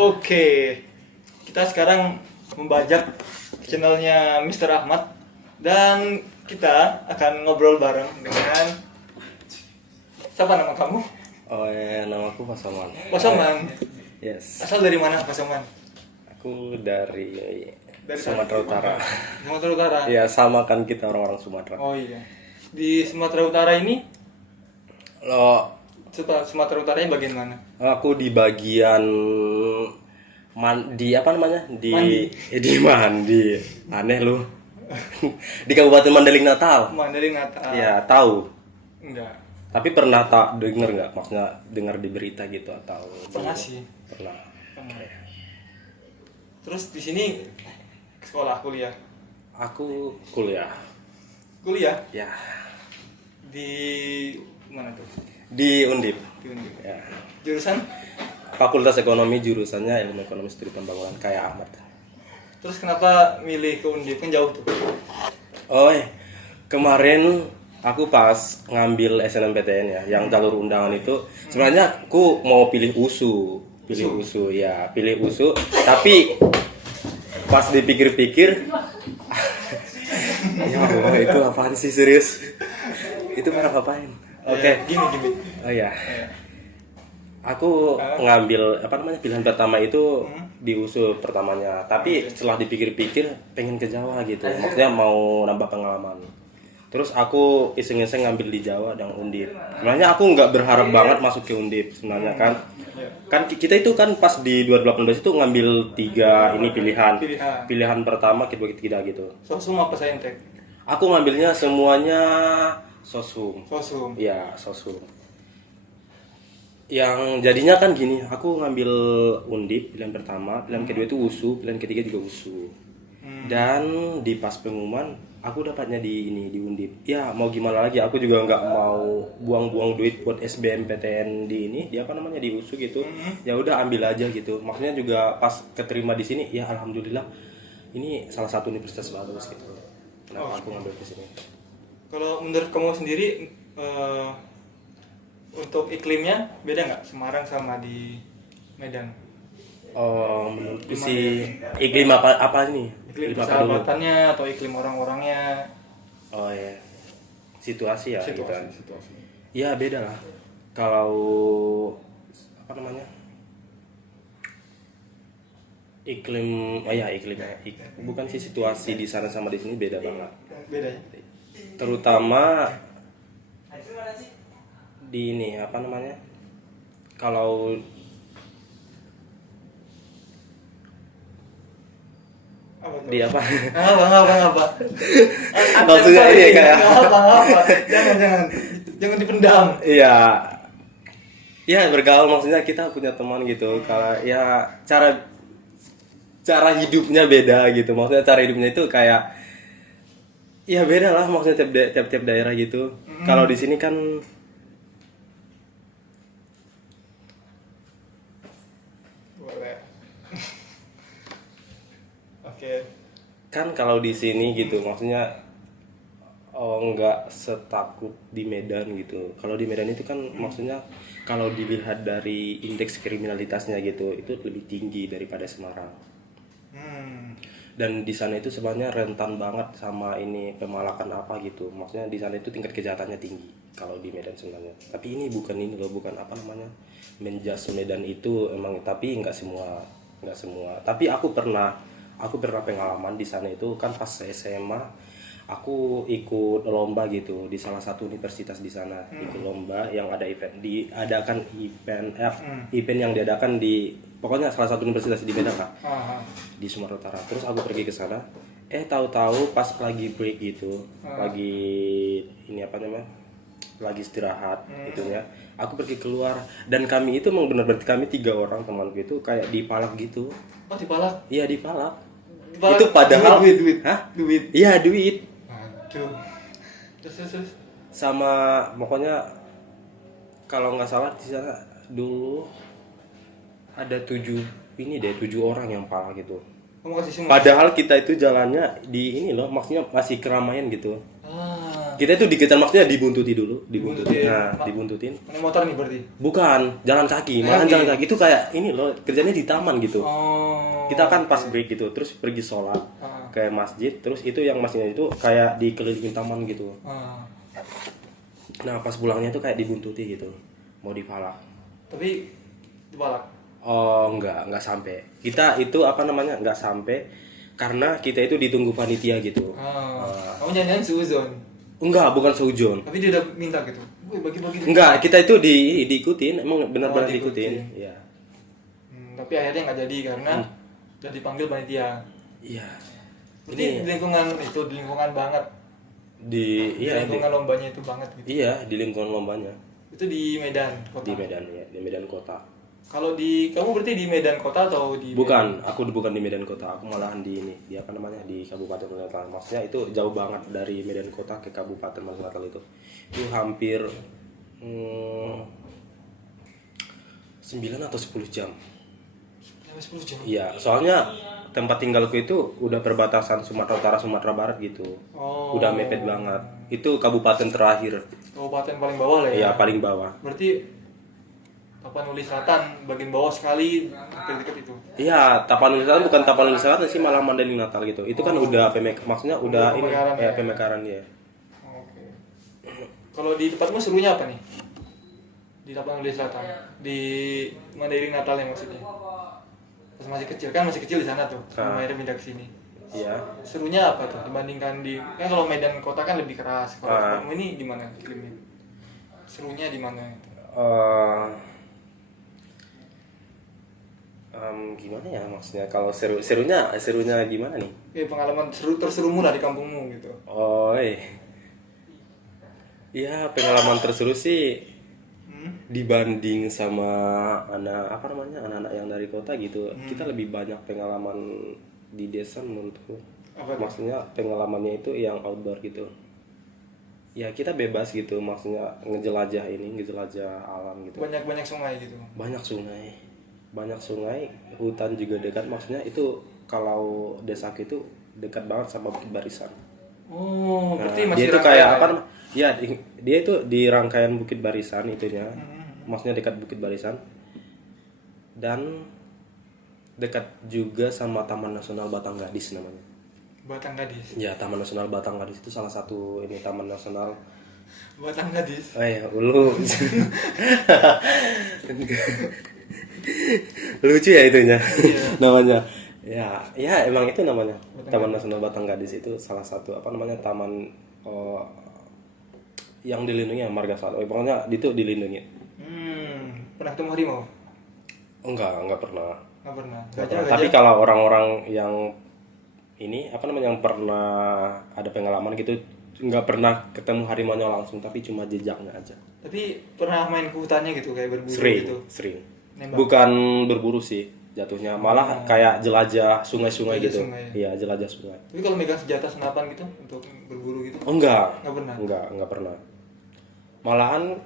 Oke, kita sekarang membajak channelnya Mr. Ahmad dan kita akan ngobrol bareng dengan siapa nama kamu? Oh ya, nama aku Pasaman. Pasaman. Yes. Asal dari mana Pasaman? Aku dari Dari Sumatera Utara. Sumatera Utara. Ya, sama kan kita orang-orang Sumatera. Oh iya. Di Sumatera Utara ini, Lo, Sumatera Utara ini bagian mana? aku di bagian di apa namanya? Mandi. Di Mandi. Aneh lu. Di Kabupaten Mandailing Natal. Mandailing Natal. Ya, tahu. Enggak. Tapi pernah tak denger nggak? Maksudnya dengar di berita gitu atau Pernah sih. Pernah. Terus di sini sekolah kuliah. Aku kuliah. Kuliah Ya, di mana tuh? di Undip. Di Undip. Ya. Jurusan? Fakultas Ekonomi, jurusannya Ilmu Ekonomi Studi Pembangunan kayak Ahmad. Terus kenapa milih ke Undip? Kan jauh tuh. Oh, kemarin aku pas ngambil SNMPTN ya, yang jalur undangan itu sebenarnya aku mau pilih USU ya, pilih USU, tapi pas dipikir-pikir ya Allah, itu apaan sih serius? Itu para ngapain? Oke. Gini. Oh ya. Aku ngambil apa namanya pilihan pertama itu di USU pertamanya, tapi setelah dipikir-pikir pengen ke Jawa gitu, maksudnya mau nambah pengalaman. Terus aku iseng-iseng ngambil di Jawa dan Undip. Sebenarnya aku nggak berharap banget masuk ke Undip sebenarnya kan. Kan kita itu kan pas di 2018 itu ngambil 3 ini pilihan. Pilihan pertama, kedua, ketiga gitu. Sosum apa saintek? Aku ngambilnya semuanya sosum. Sosum. Iya, sosum. Yang jadinya kan gini, aku ngambil Undip pilihan pertama, pilihan kedua itu USU, pilihan ketiga juga USU. Dan di pas pengumuman aku dapatnya di Undip. Ya mau gimana lagi, aku juga nggak mau buang-buang duit buat SBMPTN di apa namanya di USU gitu. Ya udah ambil aja gitu. Maksudnya juga pas keterima di sini, ya alhamdulillah ini salah satu universitas bagus gitu. Kenapa aku ngambil ke sini? Kalau menurut kamu sendiri untuk iklimnya beda nggak Semarang sama di Medan? Menurutku sih iklim apa nih? Iklim Iklim apa dulu? persahabatannya atau iklim orang-orangnya? Oh ya, situasi ya. Situasi. Ya beda lah. Kalau apa namanya? Iklimnya. Bukan sih, situasi di sana sama di sini beda banget. Beda ya? Terutama di ini apa namanya? Kalau di apa? Apa? Maksudnya ini kayak apa? Jangan dipendam. Iya. Ya bergaul, maksudnya kita punya teman gitu. Kalau ya cara hidupnya beda gitu. Maksudnya cara hidupnya itu kayak ya beda lah, maksudnya tiap daerah gitu. Kalau di sini kan Boleh. Oke. kan kalau di sini gitu, maksudnya nggak setakut di Medan gitu. Kalau di Medan itu kan maksudnya kalau dilihat dari indeks kriminalitasnya gitu, itu lebih tinggi daripada Semarang. Dan di sana itu sebenarnya rentan banget sama ini pemalakan apa gitu. Maksudnya di sana itu tingkat kejahatannya tinggi kalau di Medan sebenarnya. Tapi ini bukan apa namanya menjas Medan itu emang, tapi nggak semua. Tapi aku pernah pengalaman di sana itu kan pas SMA. Aku ikut lomba gitu di salah satu universitas di sana. Ikut lomba yang ada event yang diadakan di pokoknya salah satu universitas di Medan lah. Di Sumatera Utara. Terus aku pergi ke sana. Tahu-tahu pas lagi break gitu, lagi ini apa namanya? Lagi istirahat itunya. Aku pergi keluar dan kami itu memang benar-benar kami 3 orang temanku itu kayak dipalak gitu. Oh, dipalak? Iya, dipalak. Dipalak Itu padahal duit. Hah? Duit. Iya, duit. Aduh. Terus. Sama pokoknya kalau nggak salah di sana dulu ada 7 orang yang parah gitu. Kamu kasih semua. Padahal kita itu jalannya di ini loh, maksudnya masih keramaian gitu. Kita itu dikejar, maksudnya dibuntuti dulu, Dibuntutin. Nah, dibuntutin. Naik motor nih berarti. Bukan, jalan kaki, Jalan malah kaki. jalan kaki itu kayak ini loh, kerjanya di taman gitu. Oh. Kita kan pas break gitu, terus pergi sholat Ah. ke masjid, terus itu yang masjidnya itu kayak dikelilingin taman gitu. Ah. Nah pas pulangnya tuh kayak dibuntuti gitu, mau dipalak. Tapi dibalak. Oh nggak sampai. Kita itu apa namanya nggak sampai karena kita itu ditunggu panitia gitu. Kamu jangan-jangan seuzon. Enggak, bukan seujon. Tapi dia udah minta gitu. Woi, bagi-bagi. Enggak, kita itu diikutin, emang benar-benar diikutin. diikutin. Iya. Tapi akhirnya nggak jadi karena udah dipanggil panitia. Iya. Jadi di lingkungan itu, di lingkungan banget. Di iya Di lingkungan lombanya itu banget gitu. iya di lingkungan lombanya. Itu di Medan kota. Di Medan ya, di Medan kota. Kalau di kamu berarti di Medan kota atau di Bukan, aku bukan di Medan kota, aku malahan di ini, di apa namanya, di Kabupaten Natal. Maksudnya itu jauh banget dari Medan kota ke Kabupaten Natal itu. Itu hampir 9 atau 10 jam. Sampai 10 jam. Iya, soalnya tempat tinggalku itu udah perbatasan Sumatera Utara Sumatera Barat gitu. Oh. Udah mepet banget. Itu kabupaten terakhir. Kabupaten paling bawah lah ya. Iya, paling bawah. Berarti Tapanuli Selatan bagian bawah sekali dekat itu. Iya, Tapanuli Selatan bukan Tapanuli Selatan sih, malah Mandailing Natal gitu. Itu kan udah maksudnya udah ini Pemekaran ya? pemekaran ya. Oke. Kalau di tempatmu serunya apa nih? Di Tapanuli Selatan. Di Mandailing Natal ya maksudnya. Pas masih kecil kan masih kecil di sana tuh. Akhirnya pindah ke sini. Iya. Serunya apa tuh dibandingkan di kan kalau Medan kota kan lebih keras. Kalau tempatmu ini gimana iklimnya? Serunya di mana? Gimana ya maksudnya, kalau serunya gimana nih? Pengalaman terserumu lah di kampungmu gitu. Ya pengalaman terseru sih dibanding sama anak-anak yang dari kota gitu, kita lebih banyak pengalaman di desa menurutku. Maksudnya pengalamannya itu yang outdoor gitu. Ya kita bebas gitu, maksudnya ngejelajah alam gitu. Banyak sungai gitu. Banyak sungai, hutan juga dekat. Maksudnya itu kalau desaku itu dekat banget sama Bukit Barisan. Oh, berarti Nah, masih dia itu kayak rangkaian apa? Ya, dia itu di rangkaian Bukit Barisan itunya. Maksudnya dekat Bukit Barisan. Dan dekat juga sama Taman Nasional Batang Gadis namanya. Batang Gadis. Ya, Taman Nasional Batang Gadis itu salah satu ini taman nasional. Batang Gadis. Ulu. Lucu ya itunya. Namanya. Ya emang itu namanya. Taman Nasional Batang Gadis itu salah satu taman yang dilindungi ya marga satwa. Pokoknya itu dilindungi. Pernah ketemu harimau? Enggak pernah. Nggak pernah. Tapi kalau orang-orang yang ini yang pernah ada pengalaman gitu, nggak pernah ketemu harimaunya langsung, tapi cuma jejaknya aja. Tapi pernah main ke hutannya gitu kayak berburu gitu? Sering. Nembak. Bukan berburu sih jatuhnya, malah kayak jelajah sungai-sungai gitu. Sungai. Iya, jelajah sungai. Tapi kalau megang senjata senapan gitu untuk berburu gitu? Oh enggak. Nggak pernah. Enggak pernah. Malahan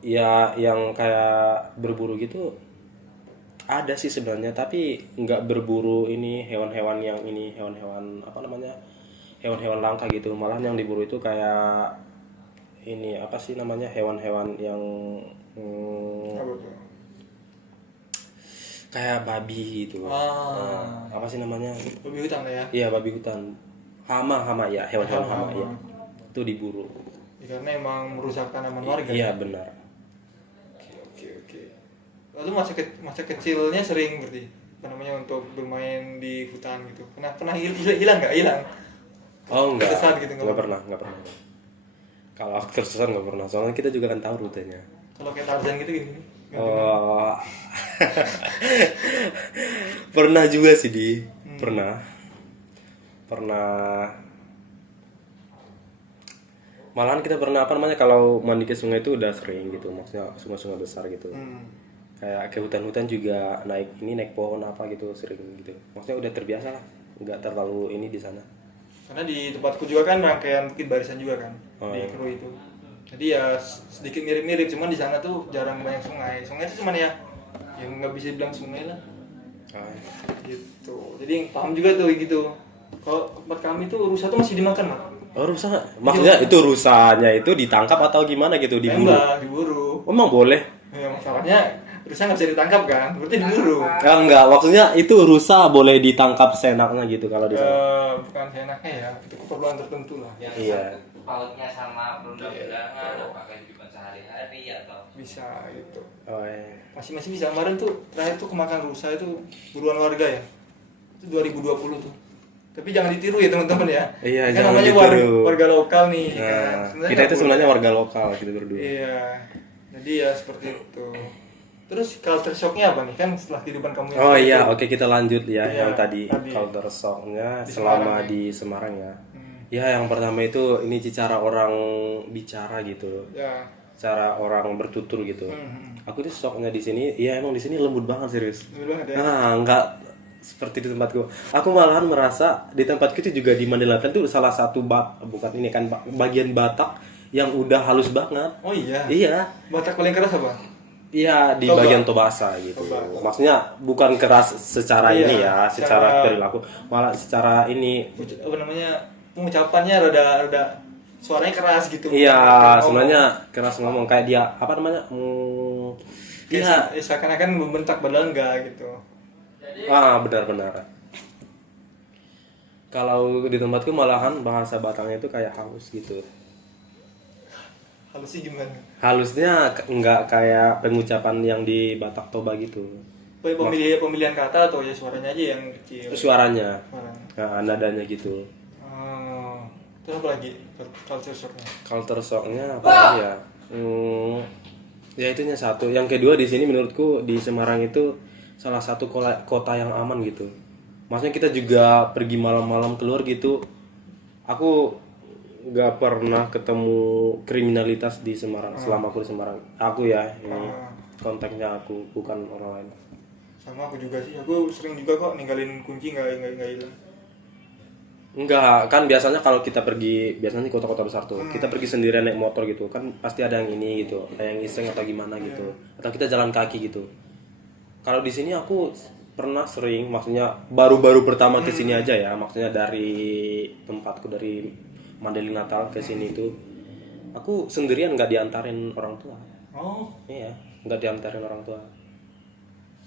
ya yang kayak berburu gitu ada sih sebenarnya, tapi nggak berburu ini hewan-hewan yang ini, hewan-hewan hewan-hewan langka gitu. Malahan yang diburu itu kayak ini hewan-hewan yang Apa tuh? kayak babi gitu. Apa sih namanya? Babi hutan lah ya? Iya, babi hutan. Hama ya, hewan-hewan hama ya. Itu diburu. Ya, karena emang merusak tanaman warga. Iya, benar. Oke. Lalu masa kecilnya sering berarti untuk bermain di hutan gitu. Pernah hilang nggak? Hilang. Oh enggak. Tersesat gitu, Enggak pernah. Kalau aku tersesat enggak pernah. Soalnya kita juga kan tahu rutenya. Kalau kayak Tarzan gitu gini. Oh. Pernah juga sih Pernah. Malahan kita pernah kalau mandi ke sungai itu udah sering gitu. Maksudnya sungai-sungai besar gitu. Kayak ke hutan-hutan juga naik pohon apa gitu sering gitu. Maksudnya udah terbiasa lah. Enggak terlalu ini di sana. Karena di tempatku juga kan rangkaian Bukit Barisan juga kan di Kru itu. Jadi ya sedikit mirip-mirip, cuman di sana tuh jarang banyak sungai. Sungai itu cuman ya yang nggak bisa bilang sungai lah. Gitu. Jadi paham juga tuh gitu. Kalau tempat kami tuh rusa tuh masih dimakan, Mak. Oh, rusa nggak? Maksudnya itu rusanya itu ditangkap atau gimana gitu, diburu? Enggak, diburu. Oh, emang boleh? Ya, masalahnya rusa nggak bisa ditangkap kan, berarti diburu. Enggak, maksudnya itu rusa boleh ditangkap seenaknya gitu kalau di sana. Bukan seenaknya ya, itu keperluan tertentu lah. Yang Iya. sangkut pautnya sama perundang-undangan, apakah kehidupan sehari-hari atau Bisa gitu. Oh, iya. Masih bisa. Kemarin tuh terakhir tuh kemakan rusa itu buruan warga ya. Itu 2020 tuh. Tapi jangan ditiru ya teman-teman ya. Iya, Kan jangan namanya ditiru. warga lokal nih Nah, kan. kita itu nggak sebenarnya boleh. warga lokal kita berdua. Iya. Jadi ya seperti itu. Terus culture shocknya apa nih kan setelah kehidupan kamu yang Oh seperti iya, itu? oke kita lanjut ya Iya, yang tadi tadi. culture shocknya Di selama Semarang, ya. di Semarang ya. Hmm. Ya yang pertama itu ini cara orang bicara gitu, Ya. cara orang bertutur gitu. Hmm. Aku tuh shocknya di sini, ya emang di sini lembut banget serius. Dulu ada. Nah, enggak seperti di tempatku. Aku malahan merasa di tempatku itu juga di Mandailing tuh salah satu bukan ini kan bagian Batak yang udah halus banget. Oh iya. Iya. Batak paling keras apa? Iya di Toba. bagian Tobasa gitu. Tobasa. Maksudnya bukan keras secara Iya, ini ya, secara secara- perilaku, malah secara ini. Apa namanya? Pengucapannya rada suaranya keras gitu. Iya, Ngomong. sebenarnya keras ngomong kayak dia apa namanya? Iya. Kayak seakan-akan membentak padahal enggak gitu. Benar-benar. Kalau di tempatku malahan bahasa Bataknya itu kayak halus gitu. Halus sih gimana? Halusnya nggak kayak pengucapan yang di Batak Toba gitu. Pemilihan kata atau ya suaranya aja yang kecil. Suaranya, Suaranya. nah, nadanya gitu. Oh. Terus apa lagi? Culture shocknya. Culture shocknya apa lagi ya? Ya itunya satu. Yang kedua di sini menurutku di Semarang itu salah satu kota yang aman gitu. Maksudnya kita juga pergi malam-malam keluar gitu. Aku nggak pernah ketemu kriminalitas di Semarang selama aku di Semarang. Aku ya ini konteksnya aku bukan orang lain. Sama aku juga sih. Aku sering juga kok ninggalin kunci nggak hilang. Enggak, kan biasanya kalau kita pergi, biasanya di kota-kota besar tuh, kita pergi sendirian naik motor gitu, kan pasti ada yang ini gitu, ada yang iseng atau gimana gitu, atau kita jalan kaki gitu. Kalau di sini aku pernah sering, maksudnya baru-baru pertama ke sini aja ya, maksudnya dari tempatku dari Mandailing Natal ke sini itu, aku sendirian nggak diantarin orang tua. Oh. Iya, nggak diantarin orang tua.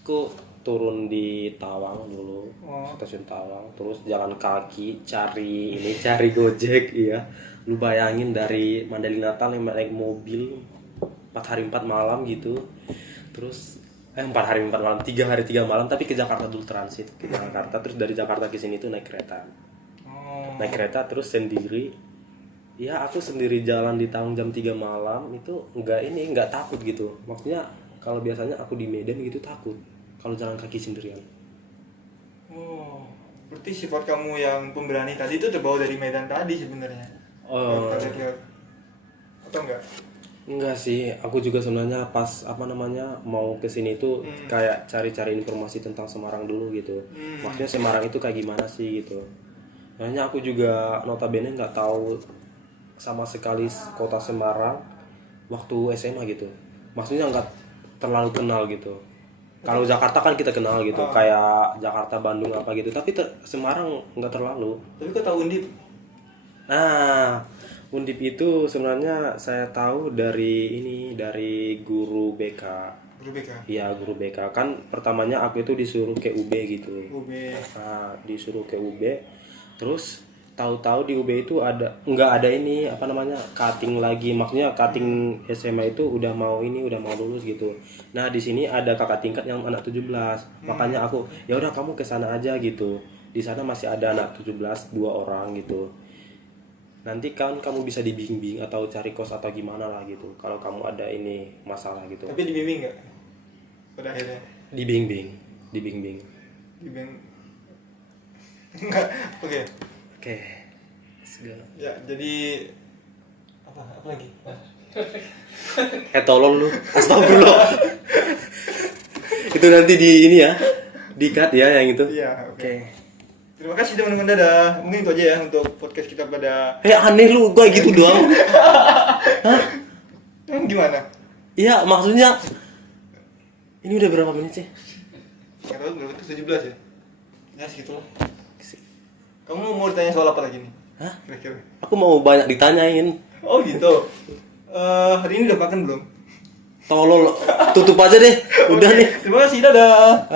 Aku turun di Tawang dulu, stasiun Tawang, terus jalan kaki cari Gojek, iya. Lu bayangin dari Mandailing Natal yang naik mobil 4 hari 4 malam gitu, terus 4 hari 4 malam, 3 hari 3 malam, tapi ke Jakarta dulu transit ke Jakarta, terus dari Jakarta ke sini tuh naik kereta, naik kereta terus sendiri. Ya aku sendiri jalan di Tawang jam 3 malam itu nggak takut gitu, maksudnya kalau biasanya aku di Medan gitu takut kalau jalan kaki sendirian. Oh. Berarti sifat kamu yang pemberani tadi itu terbawa dari Medan tadi sebenarnya. Oh. Atau enggak? Enggak sih, aku juga sebenarnya pas mau ke sini itu kayak cari-cari informasi tentang Semarang dulu gitu. Maksudnya Semarang itu kayak gimana sih gitu. Makanya aku juga notabene nggak tahu sama sekali kota Semarang waktu SMA gitu. Maksudnya nggak terlalu kenal gitu. Kalau Jakarta kan kita kenal gitu, kayak Jakarta, Bandung apa gitu. Tapi Semarang nggak terlalu. Tapi kok tahu Undip? Nah, Undip itu sebenarnya saya tahu dari guru BK. Guru BK. Iya, guru BK. Kan pertamanya aku itu disuruh ke UB gitu. UB. Nah, disuruh ke UB. Terus tahu-tahu di UB itu nggak ada cutting lagi. Maksudnya cutting SMA itu udah mau lulus gitu. Nah, di sini ada kakak tingkat yang anak 17. Makanya aku, ya udah kamu ke sana aja gitu. Di sana masih ada anak 17 2 orang gitu. Nanti kan kamu bisa dibimbing atau cari kos atau gimana lah gitu. Kalau kamu ada masalah gitu. Tapi dibimbing nggak? Pada akhirnya. Dibimbing. Dibimbing. Enggak. Oke. Segala. Ya, jadi apa lagi? Tolong lu. Astagfirullah. Itu nanti di-cut ya yang itu. Iya, oke. Oke. Terima kasih teman-teman, dadah. Mungkin itu aja ya untuk podcast kita pada. Aneh lu, gua gitu doang. Gimana? Iya, maksudnya ini udah berapa menit sih? Nggak tahu berapa itu 17 ya? Ya segitulah. Kamu mau ditanya soal apa lagi nih? Hah? Kira-kira. Aku mau banyak ditanyain. Oh gitu. Hari ini udah makan belum? Tolol, tutup aja deh. Udah Oke, nih. terima kasih, dadah.